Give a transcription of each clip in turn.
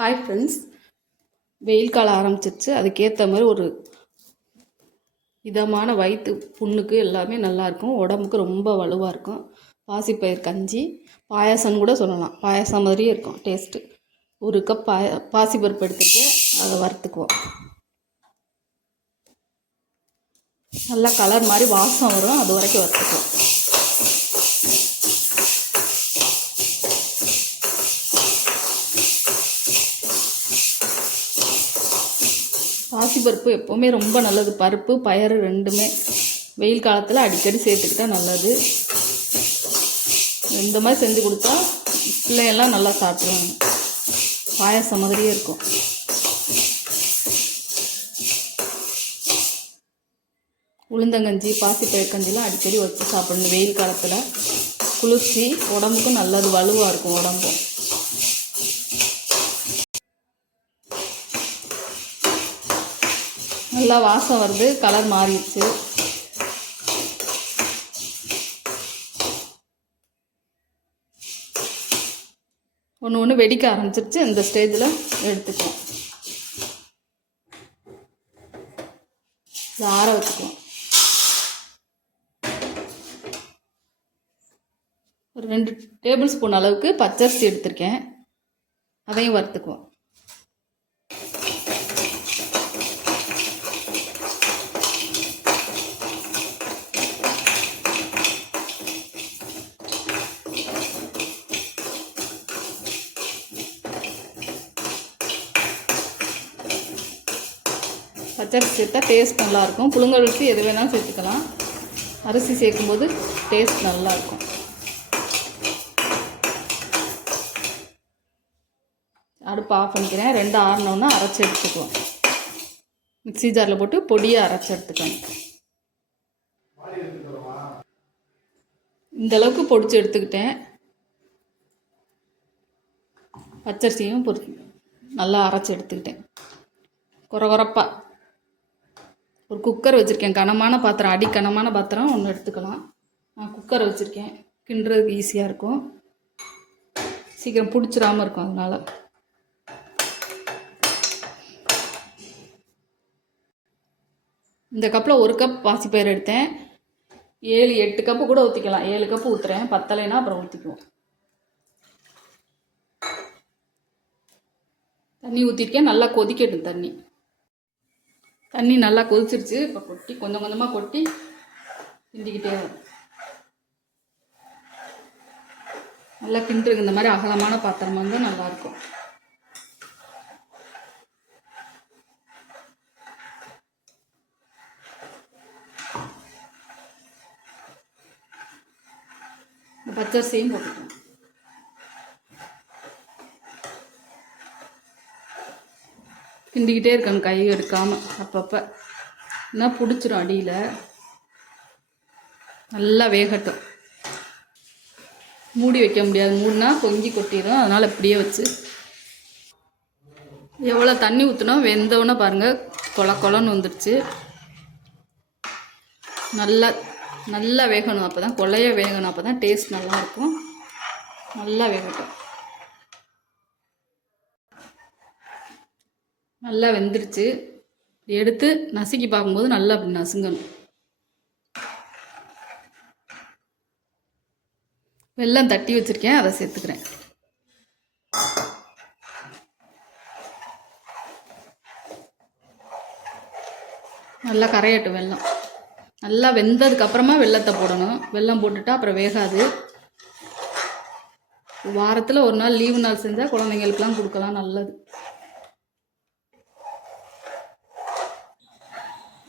Hi friends, வெயில் காலம் ஆரம்பிச்சிருச்சு. அதுக்கேற்ற மாதிரி ஒரு இதமான வயிற்று புண்ணுக்கு எல்லாமே நல்லாயிருக்கும். உடம்புக்கு ரொம்ப வலுவாக இருக்கும். பாசிப்பயிர் கஞ்சி பாயாசம்னு கூட சொல்லலாம். பாயாசம் மாதிரியே இருக்கும் டேஸ்ட்டு. ஒரு கப் பாசிப்பருப்பு எடுத்துட்டு அதை வறுத்துக்குவோம். நல்லா கலர் மாதிரி வாசம் வரும், அது வரைக்கும் வறுத்துக்குவோம். பாசிப்பருப்பு எப்போவுமே ரொம்ப நல்லது. பருப்பு பயறு ரெண்டுமே வெயில் காலத்தில் அடிக்கடி சேர்த்துக்கிட்டா நல்லது. இந்த மாதிரி செஞ்சு கொடுத்தா பிள்ளைங்கள்லாம் நல்லா சாப்பிடுவாங்க. பாயாசம் மாதிரியே இருக்கும். உளுந்தங்கஞ்சி பாசிப்பயிர் கஞ்சிலாம் அடிக்கடி வச்சு சாப்பிடணும். வெயில் காலத்தில் குளிர்ச்சி, உடம்புக்கும் நல்லது, வலுவாக இருக்கும் உடம்பும். நல்லா வாசம் வருது, கலர் மாறிடுச்சு. ஒன்று வெடிக்க ஆரம்பிச்சிருச்சு. இந்த ஸ்டேஜில் எடுத்துக்கலாம். ஆற வச்சுக்கலாம். ஒரு 2 டேபிள் ஸ்பூன் அளவுக்கு பச்சரிசி எடுத்திருக்கேன். அதையும் வறுத்துக்குவோம். பச்சரிசி சேர்த்தா டேஸ்ட் நல்லாயிருக்கும். புழுங்கரிசி எது வேணாலும் சேர்த்துக்கலாம். அரிசி சேர்க்கும்போது டேஸ்ட் நல்லாயிருக்கும். அடுப்பு ஆஃப் பண்ணிக்கிறேன். 2 ஆறினோன்னா அரைச்சி எடுத்துக்குவோம். மிக்ஸி ஜாரில் போட்டு பொடியை அரைச்சி எடுத்துக்கணும். இந்தளவுக்கு பொடிச்சு எடுத்துக்கிட்டேன். பச்சரிசியும் நல்லா அரைச்சி எடுத்துக்கிட்டேன். குறப்பாக ஒரு குக்கர் வச்சுருக்கேன். கனமான பாத்திரம், அடி கனமான பாத்திரம் ஒன்று எடுத்துக்கலாம். நான் குக்கரை வச்சுருக்கேன். கிண்டுறதுக்கு ஈஸியாக இருக்கும், சீக்கிரம் பிடிச்சிடாமல் இருக்கும். அதனால் இந்த கப்பில் 1 கப் பாசிப்பயிர் எடுத்தேன். 7-8 கப்பு கூட ஊற்றிக்கலாம். 7 கப்பு ஊற்றுறேன். பத்தலைன்னா அப்புறம் ஊற்றிக்குவோம். தண்ணி ஊற்றிருக்கேன். நல்லா கொதிக்கட்டும். தண்ணி நல்லா கொதிச்சிருச்சு. இப்போ கொஞ்சம் கொஞ்சமாக கொட்டி கிண்டிக்கிட்டே வரும். நல்லா கிண்டுருக்கு. இந்த மாதிரி அகலமான பாத்திரமாக இருந்தால் நல்லாயிருக்கும். பச்சரிசியும் போட்டுக்கணும். கிண்டிக்கிட்டே இருக்கணும், கை எடுக்காமல் அப்பப்போ, என்ன பிடிச்சிரும் அடியில். நல்லா வேகட்டும். மூடி வைக்க முடியாது, மூடினா பொங்கி கொட்டிடும். அதனால் இப்படியே வச்சு எவ்வளோ தண்ணி ஊற்றினோம் வெந்தவுடனே பாருங்கள் கொலன்னு வந்துடுச்சு. நல்லா வேகணும். அப்போ தான் கொலைய வேகணும். அப்போ தான் டேஸ்ட் நல்லாயிருக்கும். நல்லா வேகட்டும். நல்லா வெந்துருச்சு. எடுத்து நசுக்கி பார்க்கும்போது நல்லா அப்படி நசுங்கணும். வெல்லம் தட்டி வச்சுருக்கேன், அதை சேர்த்துக்கிறேன். நல்லா கரையட்டும் வெல்லம். நல்லா வெந்ததுக்கப்புறமா வெல்லத்தை போடணும். வெல்லம் போட்டுட்டா அப்புறம் வேகாது. வாரத்தில் ஒரு நாள் லீவு நாள் செஞ்சால் குழந்தைங்களுக்கெல்லாம் கொடுக்கலாம், நல்லது.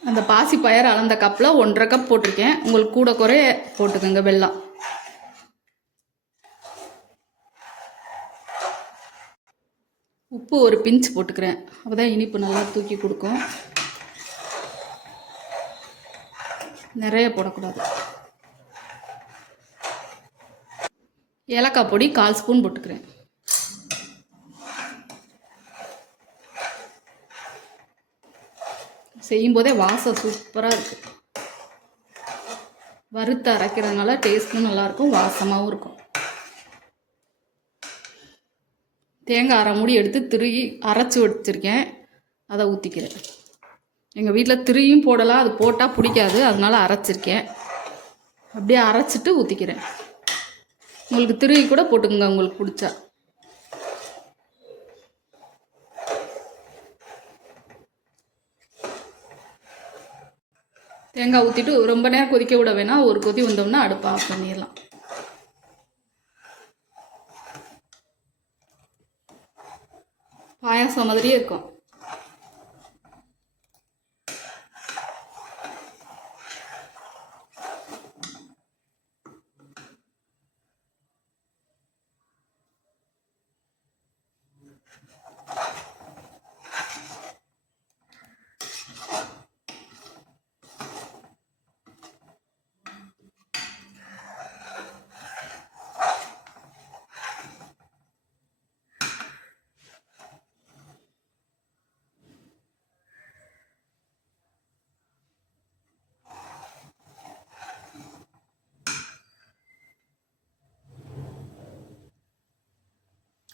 அந்த பாசி பயிர் அளந்த கப்பில் 1.5 கப் போட்டிருக்கேன். உங்களுக்கு கூட குறைய போட்டுக்கோங்க வெல்லம். உப்பு ஒரு பிஞ்ச் போட்டுக்கிறேன். அப்போ தான் இனிப்பு நல்லா தூக்கி கொடுக்கும். நிறைய போடக்கூடாது. ஏலக்காய் பொடி 1/4 ஸ்பூன் போட்டுக்கிறேன். செய்யும்போதே வாசம் சூப்பராக இருக்குது. வறுத்து அரைக்கிறதுனால டேஸ்ட்டும் நல்லாயிருக்கும், வாசமாகவும் இருக்கும். தேங்காய் அரை மூடி எடுத்து திருகி அரைச்சி வச்சுருக்கேன், அதை ஊற்றிக்கிறேன். எங்கள் வீட்டில் திருகியும் போடலாம், அது போட்டால் பிடிக்காது, அதனால அரைச்சிருக்கேன். அப்படியே அரைச்சிட்டு ஊற்றிக்கிறேன். உங்களுக்கு திருகி கூட போட்டுக்கோங்க உங்களுக்கு பிடிச்சா. தேங்காய் ஊற்றிட்டு ரொம்ப நேரம் கொதிக்க விட வேணாம், ஒரு கொதி வந்தோம்னா அடுப்பை ஆஃப் பண்ணிடலாம். பாயாசம் மாதிரியே இருக்கும்.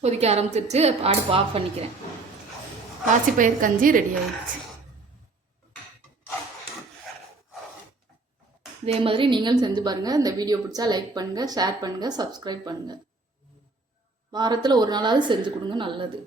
கொதிக்க ஆரம்பிச்சிருச்சு, அடுப்பு ஆஃப் பண்ணிக்கிறேன். பாசிப்பயிர் கஞ்சி ரெடி ஆயிடுச்சு. இதே மாதிரி நீங்களும் செஞ்சு பாருங்கள். இந்த வீடியோ பிடிச்சா லைக் பண்ணுங்கள், ஷேர் பண்ணுங்கள், சப்ஸ்கிரைப் பண்ணுங்கள். வாரத்தில் ஒரு நாளாவது செஞ்சு கொடுங்க, நல்லது.